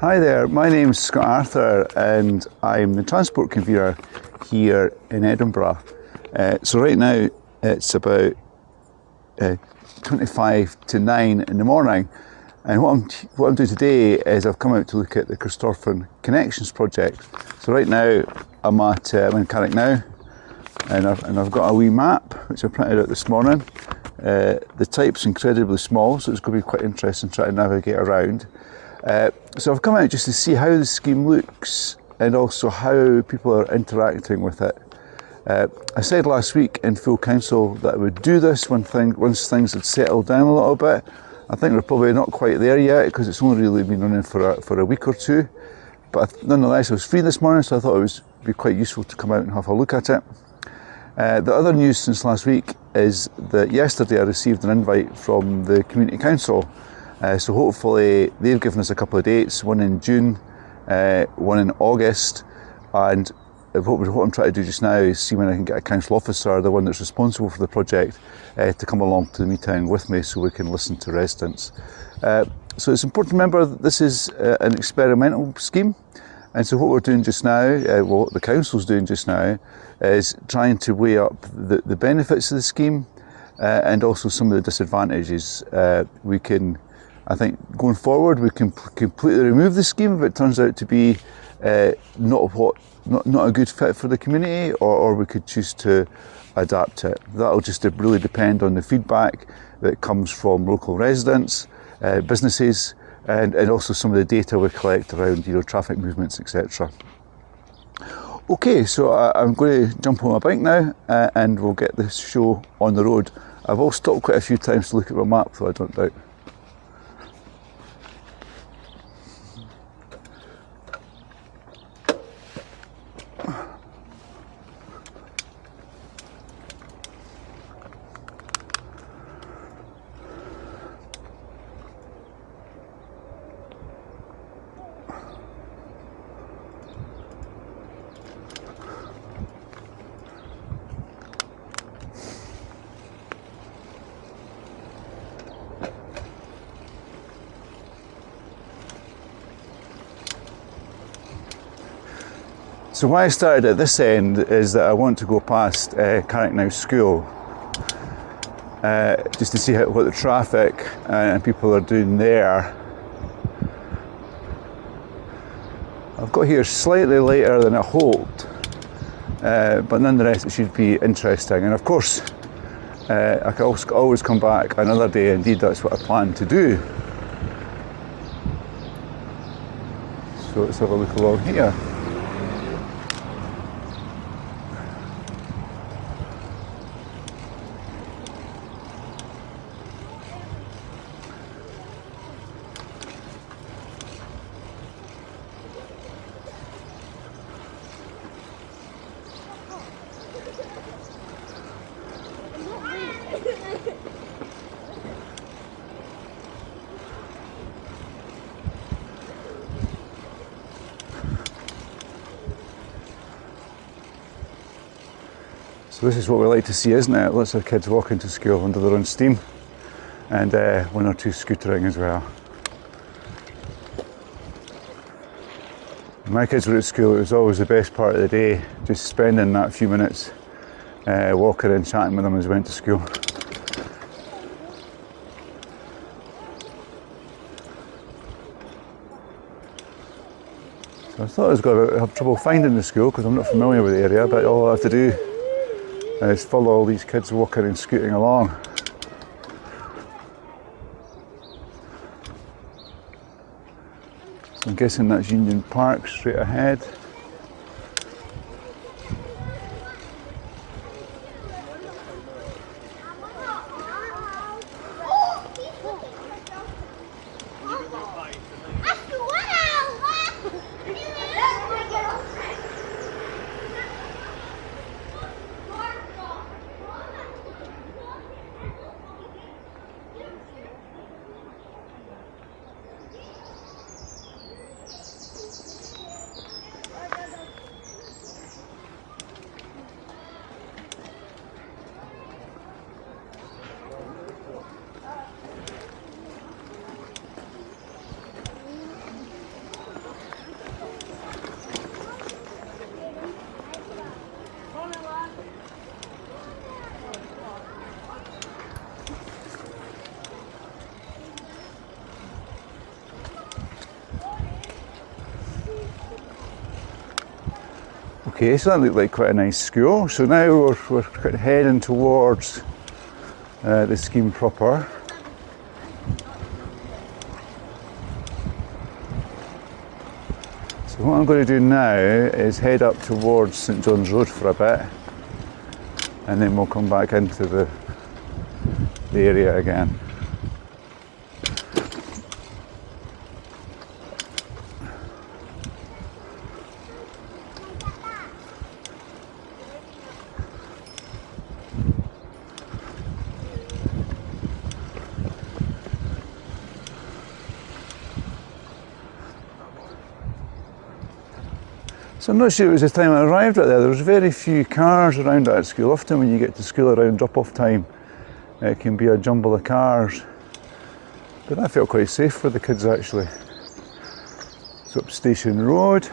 Hi there, my name's Scott Arthur and I'm the transport convener here in Edinburgh. So right now it's about 25 to 9 in the morning, and what I'm doing today is I've come out to look at the Corstorphine Connections project. So right now I'm in Carricknow, and I've got a wee map which I printed out this morning. The type's incredibly small, so it's going to be quite interesting trying to navigate around. So I've come out just to see how the scheme looks and also how people are interacting with it. I said last week in full council that I would do this once things had settled down a little bit. I think we're probably not quite there yet because it's only really been running for a week or two. But nonetheless, I was free this morning, so I thought it would be quite useful to come out and have a look at it. The other news since last week is that yesterday I received an invite from the Community Council. So hopefully they've given us a couple of dates, one in June, one in August, and what I'm trying to do just now is see when I can get a council officer, the one that's responsible for the project, to come along to the meeting with me so we can listen to residents. So it's important to remember that this is an experimental scheme, and so what we're doing just now, what the council's doing just now, is trying to weigh up the benefits of the scheme and also some of the disadvantages. I think going forward we can completely remove the scheme if it turns out to be not a good fit for the community, or we could choose to adapt it. That'll just really depend on the feedback that comes from local residents, businesses, and also some of the data we collect around traffic movements, etc. Okay, so I'm going to jump on my bike now and we'll get this show on the road. I've all stopped quite a few times to look at my map, though, I don't doubt. So why I started at this end is that I want to go past Carricknow School just to see what the traffic and people are doing there. I've got here slightly later than I hoped, but nonetheless it should be interesting. And of course, I can always come back another day. Indeed, that's what I plan to do. So let's have a look along here. So this is what we like to see, isn't it? Lots of kids walking to school under their own steam, and one or two scootering as well. When my kids were at school, it was always the best part of the day, just spending that few minutes walking and chatting with them as we went to school. So I thought I was going to have trouble finding the school because I'm not familiar with the area, but all I have to do is follow all these kids walking and scooting along. So I'm guessing that's Union Park straight ahead. Okay, so that looked like quite a nice school. So now we're kind of heading towards the scheme proper. So what I'm going to do now is head up towards St John's Road for a bit, and then we'll come back into the area again. So I'm not sure it was the time I arrived right there. There was very few cars around at school. Often when you get to school around drop-off time, it can be a jumble of cars. But I felt quite safe for the kids actually. So up Station Road.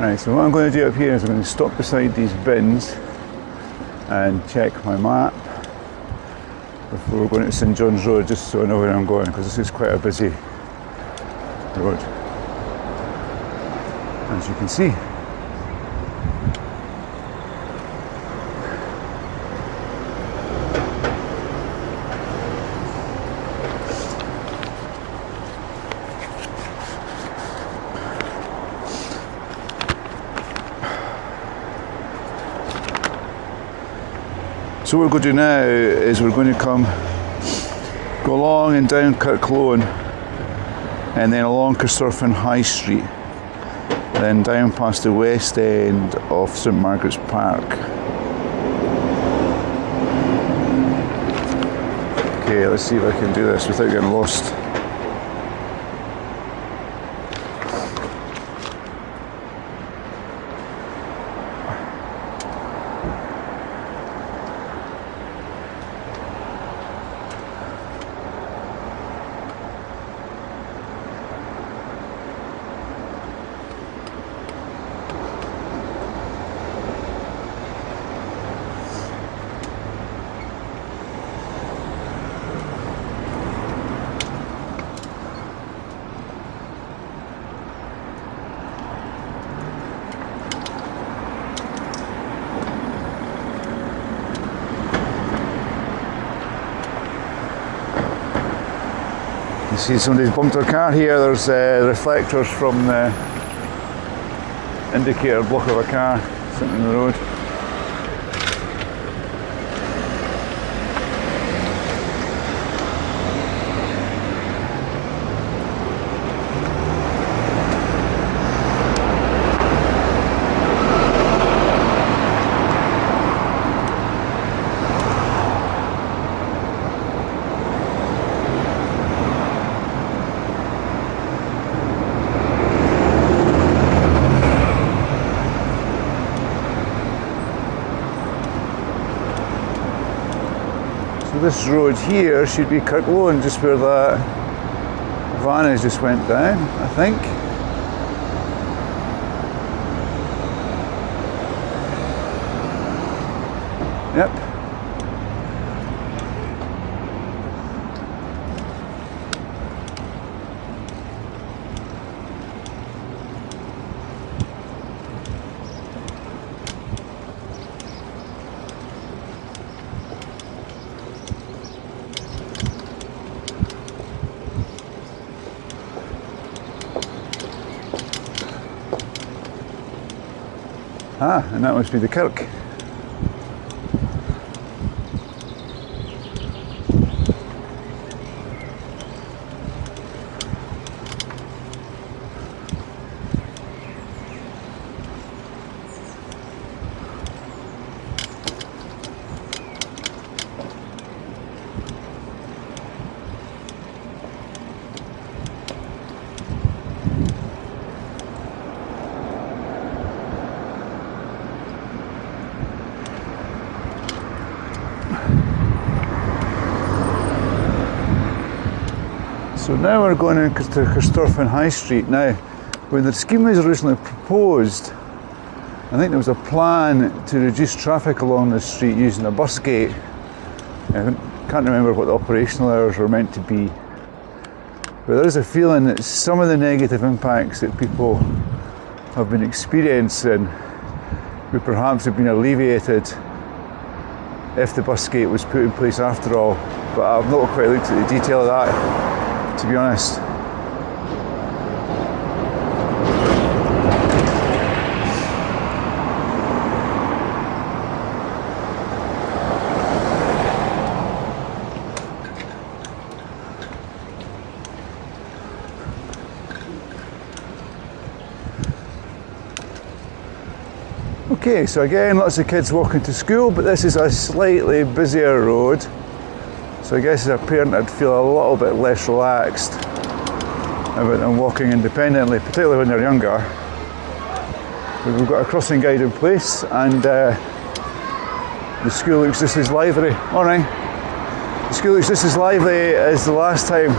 Right, so what I'm going to do up here is I'm going to stop beside these bins and check my map before we're going to St John's Road, just so I know where I'm going, because this is quite a busy road, as you can see. So what we're going to do now is we're going to go along and down Kirkloan, and then along Corstorphine High Street, then down past the west end of St Margaret's Park. Okay, let's see if I can do this without getting lost. See, somebody's bumped their car here. There's reflectors from the indicator block of a car sitting in the road. This road here should be Kirkloan, just where that van just went down, I think. Yep. Ah, and that must be the kirk. So now we're going into Corstorphine High Street. Now, when the scheme was originally proposed, I think there was a plan to reduce traffic along the street using a bus gate. I can't remember what the operational hours were meant to be. But there is a feeling that some of the negative impacts that people have been experiencing would perhaps have been alleviated if the bus gate was put in place after all. But I've not quite looked at the detail of that, to be honest. Okay, so again, lots of kids walking to school, but this is a slightly busier road. So I guess as a parent, I'd feel a little bit less relaxed about them walking independently, particularly when they're younger. But we've got a crossing guide in place, and the school looks just as lively. Morning. The school looks just as lively as the last time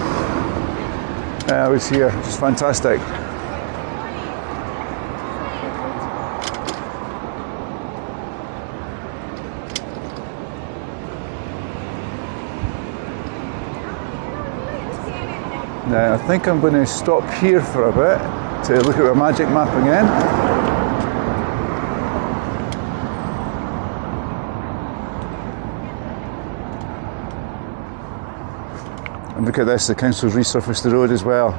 I was here, which is fantastic. Now, I think I'm going to stop here for a bit to look at the magic map again. And look at this, the council's resurfaced the road as well.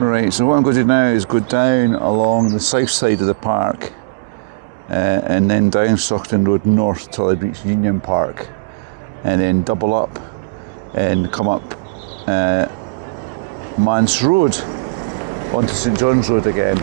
Right, so what I'm going to do now is go down along the south side of the park and then down Stockton Road north till I reach Union Park, and then double up and come up Mance Road onto St John's Road again.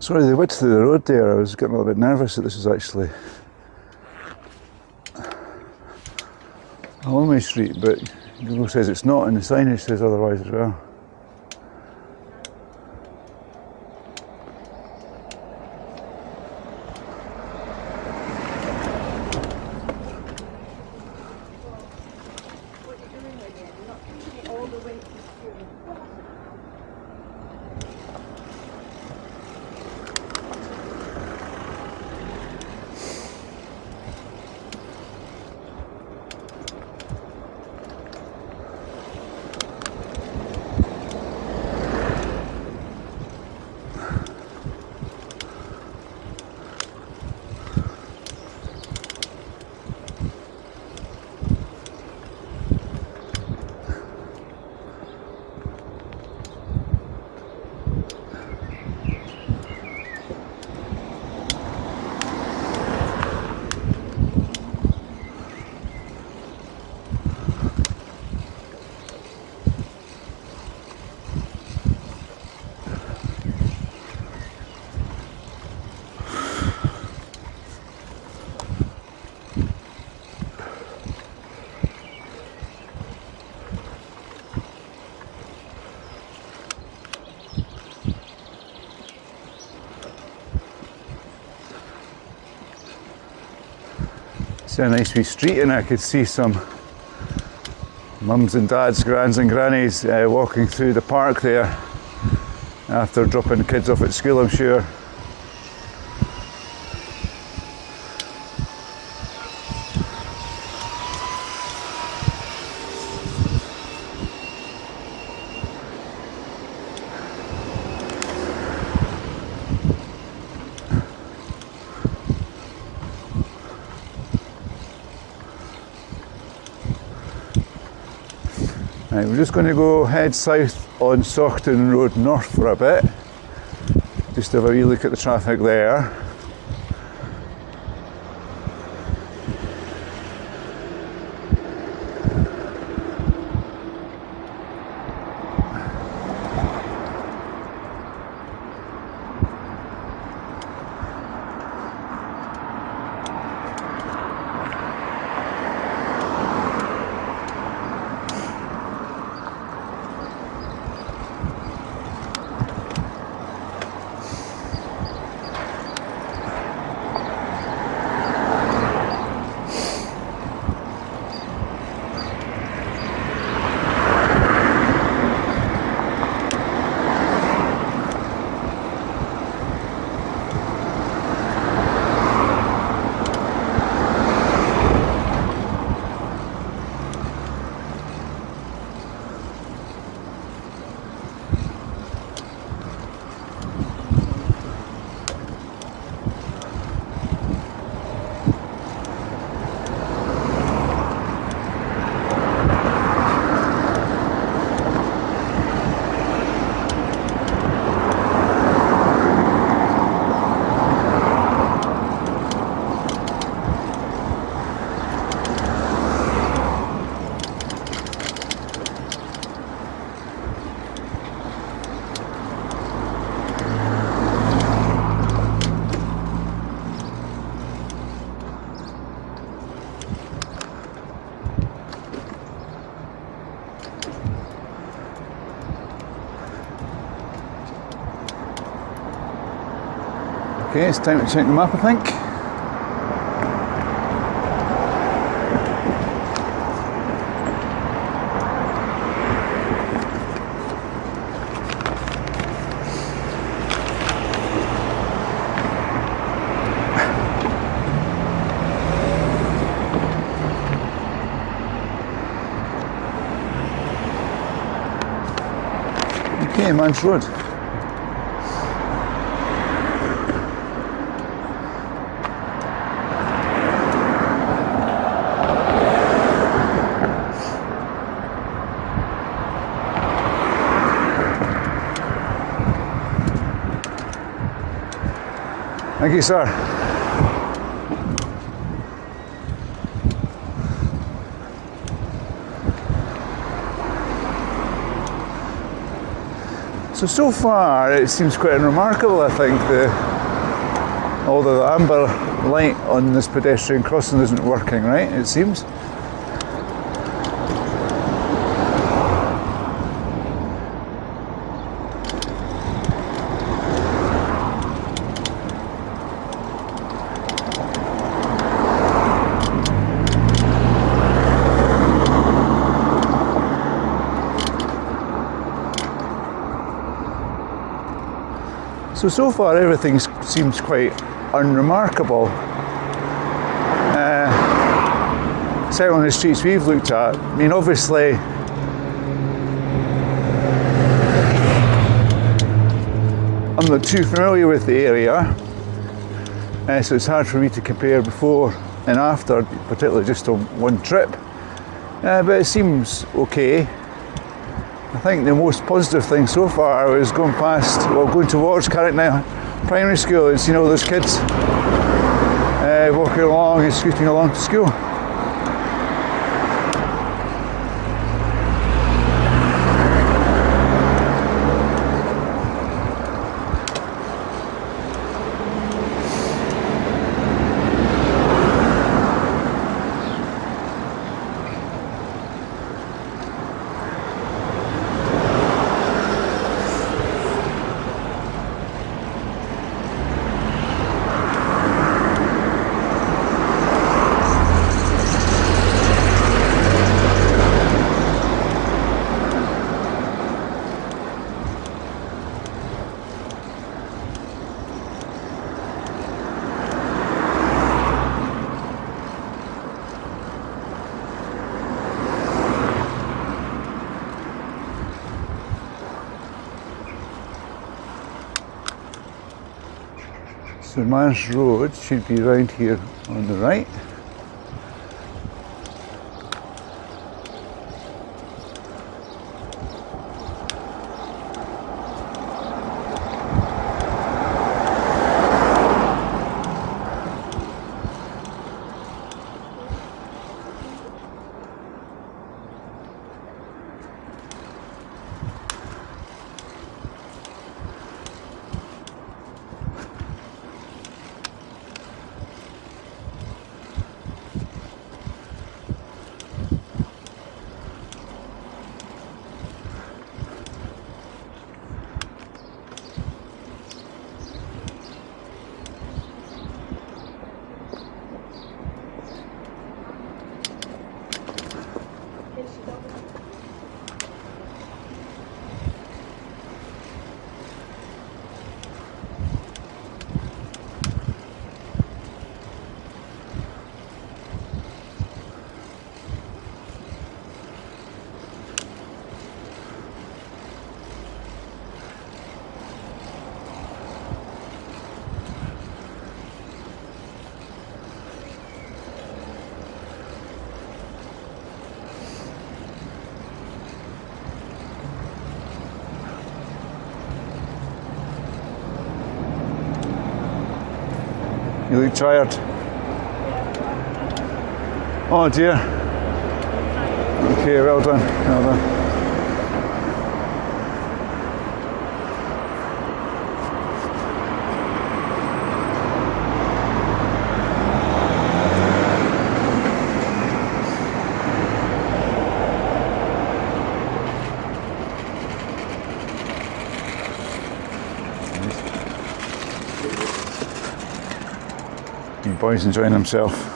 Sorry, the width of the road there, I was getting a little bit nervous that this is actually a one-way street, but Google says it's not, and the signage says otherwise as well. It's a nice wee street, and I could see some mums and dads, grands and grannies walking through the park there after dropping kids off at school, I'm sure. Right, we're just going to go head south on Saughton Road North for a bit, just have a wee look at the traffic there. Okay, it's time to check the map, I think. Okay, Mans Road. Thank you, sir. So far it seems quite unremarkable, I think, although the amber light on this pedestrian crossing isn't working, right, it seems. So far everything seems quite unremarkable. Certainly on the streets we've looked at, I mean obviously I'm not too familiar with the area, so it's hard for me to compare before and after, particularly just on one trip, but it seems okay. I think the most positive thing so far was going towards Carricknow Primary School and seeing all those kids walking along and scooting along to school. So Marsh Road should be round here on the right. You look tired. Oh dear. Okay, well done, well done. The boy's enjoying himself.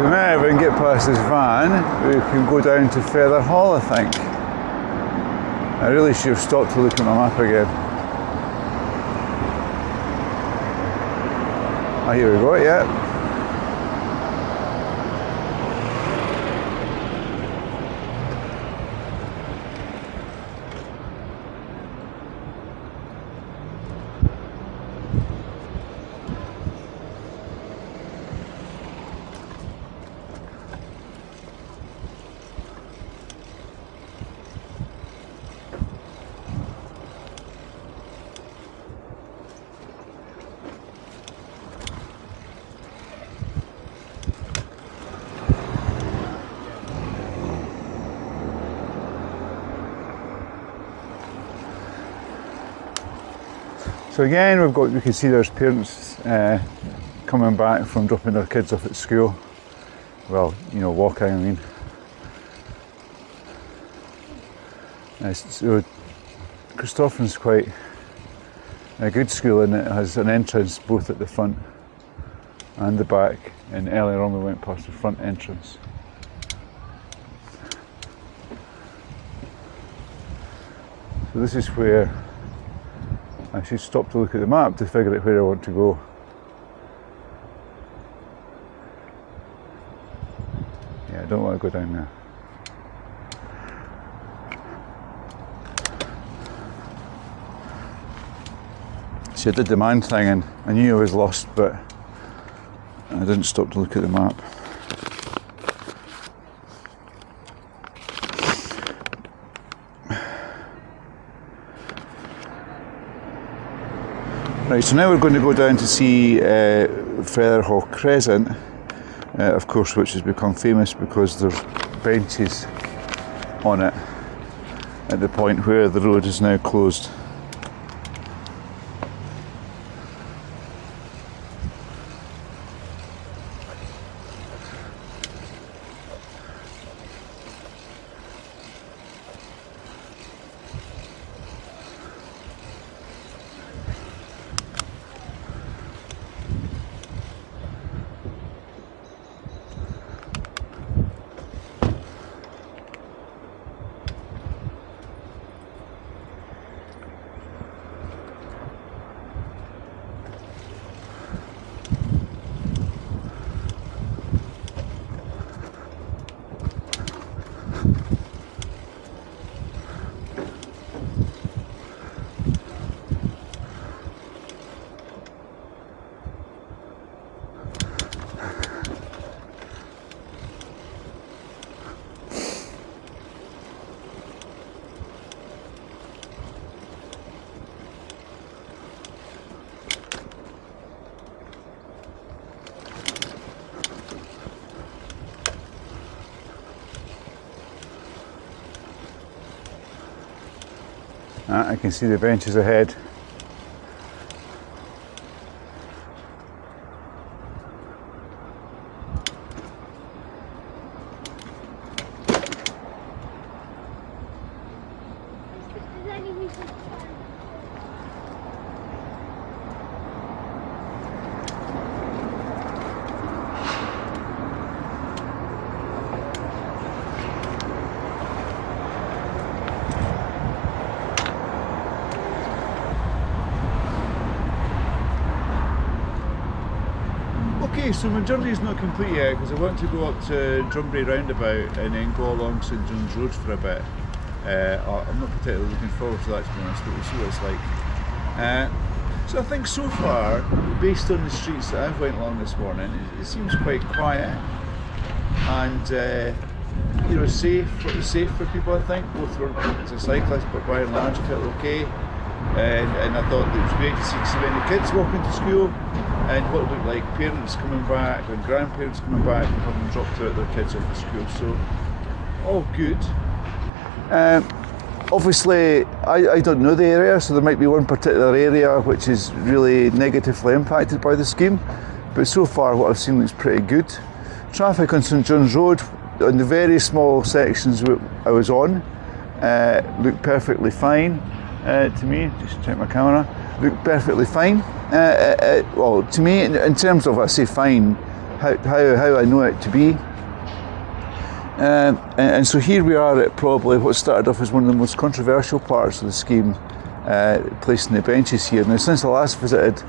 So now if we can get past this van, we can go down to Feather Hall, I think. I really should have stopped to look at my map again. Ah, here we go, yeah. So again, we can see there's parents coming back from dropping their kids off at school. Well, you know, walking, I mean. So Corstorphine's quite a good school, and it has an entrance both at the front and the back, and earlier on we went past the front entrance. So this is where I should stop to look at the map to figure out where I want to go. Yeah, I don't want to go down there. See, I did the man thing and I knew I was lost, but I didn't stop to look at the map. Right, so now we're going to go down to see Featherhall Crescent, of course, which has become famous because there's benches on it at the point where the road is now closed. I can see the benches ahead. Okay, so my journey is not complete yet because I want to go up to Drumbury Roundabout and then go along St John's Road for a bit. I'm not particularly looking forward to that, to be honest, but we'll see what it's like. So I think so far, based on the streets that I've went along this morning, it seems quite quiet and you know, safe for people. I think both were as a cyclist, but by and large I felt okay. And I thought it was great to see so many kids walking to school, and what it looked like parents coming back and grandparents coming back and having dropped out their kids off at school. So all good. Obviously I don't know the area, so there might be one particular area which is really negatively impacted by the scheme, but so far what I've seen looks pretty good. Traffic on St John's Road on the very small sections I was on looked perfectly fine. To me, just check my camera, looked perfectly fine. Well, to me, in terms of, I say fine, how I know it to be. And so here we are at probably what started off as one of the most controversial parts of the scheme, placing the benches here. Now, since I last visited,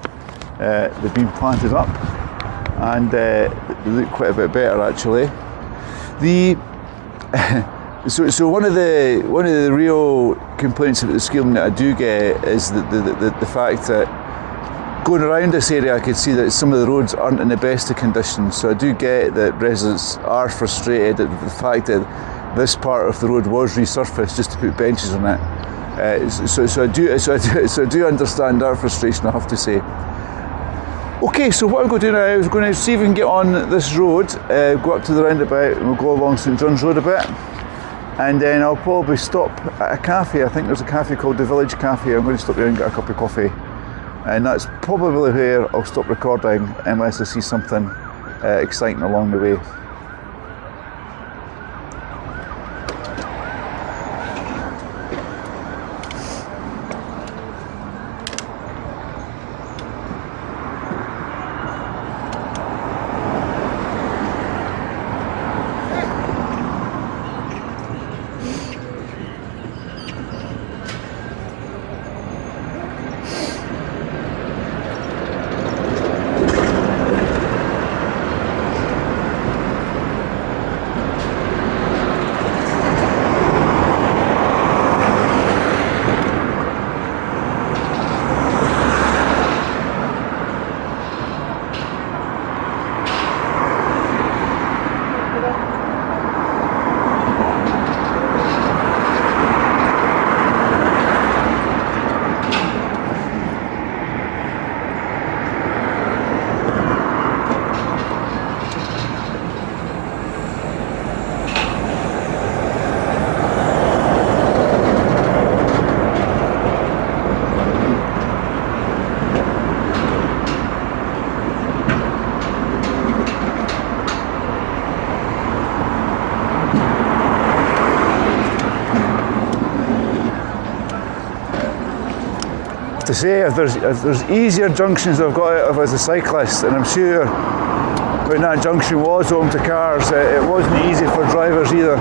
they've been planted up, and they look quite a bit better actually. So one of the real complaints about the scheme that I do get is the fact that going around this area I could see that some of the roads aren't in the best of conditions. So I do get that residents are frustrated at the fact that this part of the road was resurfaced just to put benches on it. So I do understand that frustration, I have to say. Okay, so what I'm going to do now is going to see if we can get on this road, go up to the roundabout, and we'll go along St John's Road a bit. And then I'll probably stop at a cafe. I think there's a cafe called the Village Cafe. I'm going to stop there and get a cup of coffee. and that's probably where I'll stop recording unless I see something exciting along the way. To say if there's easier junctions I've got out of as a cyclist, and I'm sure when that junction was home to cars, it wasn't easy for drivers either.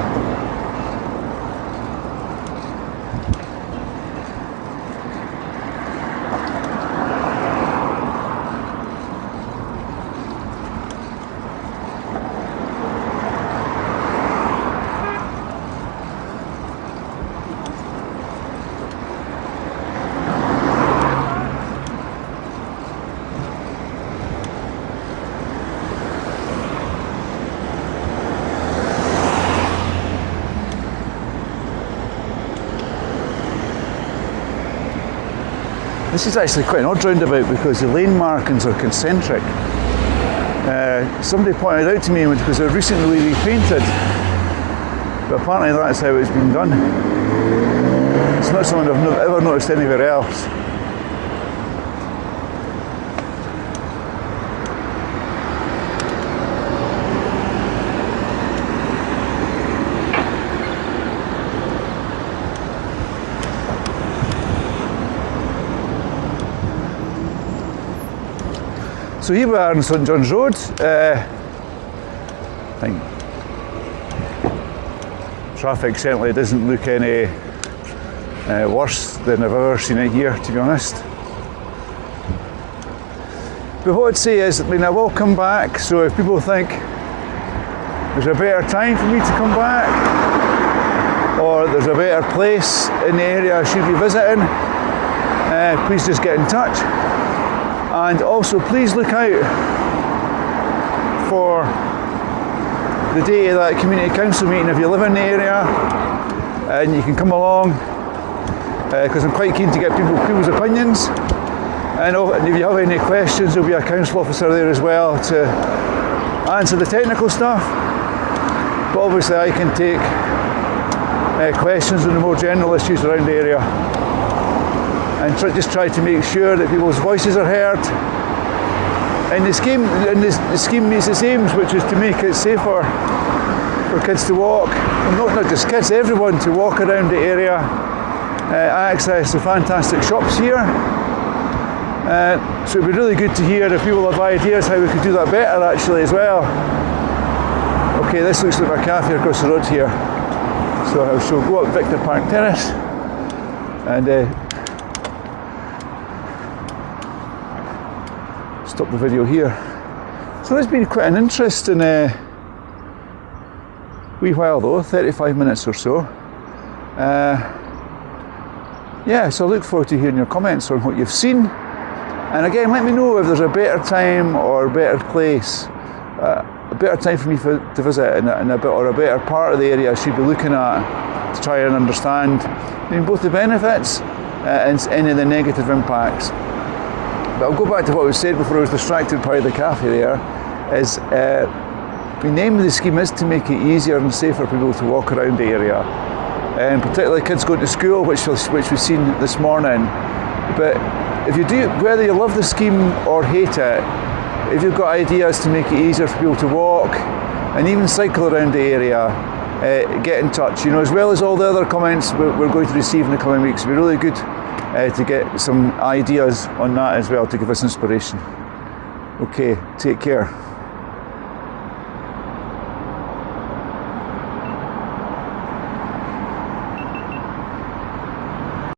This is actually quite an odd roundabout because the lane markings are concentric. Somebody pointed out to me because they're recently repainted, but apparently that's how it's been done. It's not something I've ever noticed anywhere else. So here we are on St John's Road. I think traffic certainly doesn't look any worse than I've ever seen it here, to be honest. But what I'd say is, I will come back, so if people think there's a better time for me to come back, or there's a better place in the area I should be visiting, please just get in touch. And also please look out for the date of that community council meeting if you live in the area and you can come along, because I'm quite keen to get people's opinions. And if you have any questions, there'll be a council officer there as well to answer the technical stuff. But obviously I can take questions on the more general issues around the area, and just try to make sure that people's voices are heard. And the scheme meets its aims, which is to make it safer for kids to walk, and not just kids, everyone to walk around the area, access the fantastic shops here. So it'd be really good to hear if people have ideas how we could do that better actually as well. Okay, this looks like a cafe across the road here. So I shall go up Victor Park Terrace and stop the video here. So it's been quite an interesting wee while though, 35 minutes or so. Yeah, so I look forward to hearing your comments on what you've seen. And again, let me know if there's a better time or a better place, a better time for me to visit in a better part of the area I should be looking at to try and understand both the benefits and any of the negative impacts. But I'll go back to what was said before I was distracted by the cafe there, is the name of the scheme is to make it easier and safer for people to walk around the area. And particularly kids going to school, which we've seen this morning. But if you do, whether you love the scheme or hate it, if you've got ideas to make it easier for people to walk and even cycle around the area, get in touch. You know, as well as all the other comments we're going to receive in the coming weeks. It'll be really good to get some ideas on that as well to give us inspiration. Okay, take care.